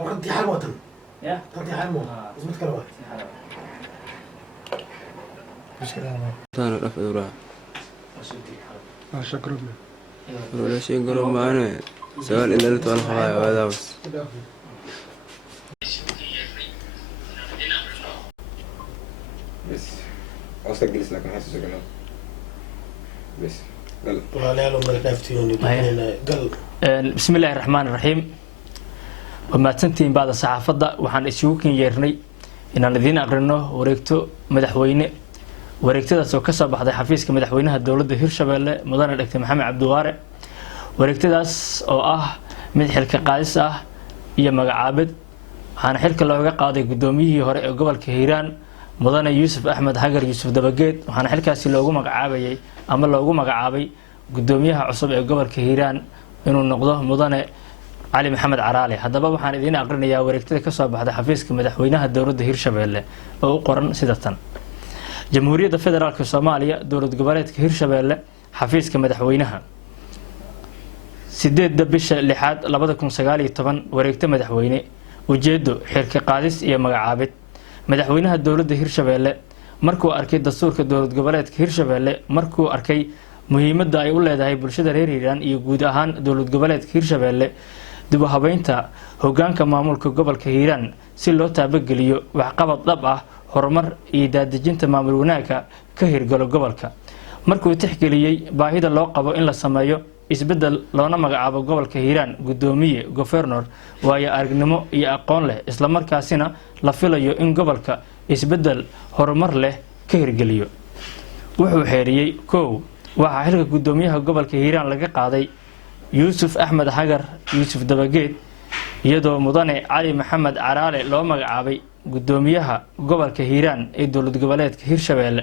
ردي حال وطن يا ردي حال مو اسمه كلمات مش كلام ثاني رفع وراء شكرا ولا شيء قرب معنا سواء إلا أنت وأنا خوايا وهذا بس قصدك جلس لكن حاسس كلام بس قال ولا لهم ملك نفتيوني قال بسم الله الرحمن الرحيم وما تنتين بعد الصحافة وحن إسيوكين يرني إن الذين أقرنه وريكتو مدحوينه wareegtada soo ka soo baxday xafiiska madaxweynaha dawladda Hirshabelle mudane Dr. Maxamed Cabdiwaare wareegtadaas oo ah mid xilka qaadis ah iyo magacaabid waxaana xilka looga qaaday gudoomiyihii hore ee gobolka Hiiraan mudane Yuusuf Axmed Hagar Yuusuf Dabageed waxaana xilkaasi loogu magacaabay gudoomiyaha cusub ee gobolka Hiiraan inuu noqdo mudane Ali Maxamed Caraale hadaba waxaan idin aqrinayaa wareegtada ka soo baxday xafiiska madaxweynaha dawladda Hirshabelle oo u qoran sida tan جمهورية فدرالك الصومالية دولة قبلات هيرشبيل حفيزك مدحوينها سيديد دبش لحاد لبدكم سقالي طبعا وريكت مدحويني وجدوا حركة قادس يا مقعابد مدحوينها دولة هيرشبيل مركو أركي دستور كدولة قبلات هيرشبيل مركو أركي مهمة دا يقول لها هاي برشة هيران يوجد أهان دولة قبلات هيرشبيل دبو هبينتا هوجان كمامول كقبل كهيران سلو تابقليو وعقبت ضبعه horumar iyo daadejinta maamul wanaagga ka hirgalo gobolka markuu tixgeliyay baahida loo qabo in la sameeyo isbedel loona magacaabo gobolka Hiiraan gudoomiye governor waayo aragnimo iyo aqoon leh isla markaasina la filayo in gobolka isbedel horumar leh ka hirgaliyo wuxuu xeeriyay waxa xilka gudoomiyaha gobolka Hiiraan laga qaaday Yuusuf Axmed Hagar Yuusuf Dabageed iyadoo mudane Ali Maxamed Caraale loo magacaabay gudoomiyaha gobolka Hiiraan ee dawlad goboleedka Hirshabelle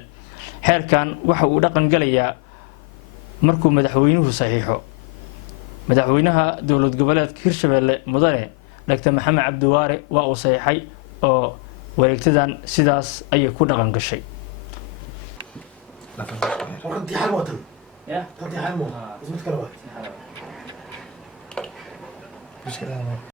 xeerkan waxa uu dhaqan galayaa markuu madaxweynuhu saxiixo madaxweynaha dawlad goboleedka Hirshabelle mudane Dr. Maxamed Cabdiwaare waa uu saxiixay oo wareegtadan sidaas ay ku dhaqan gashay ردي حال وطن يا ردي حال مو اسمه كلمات مش كلام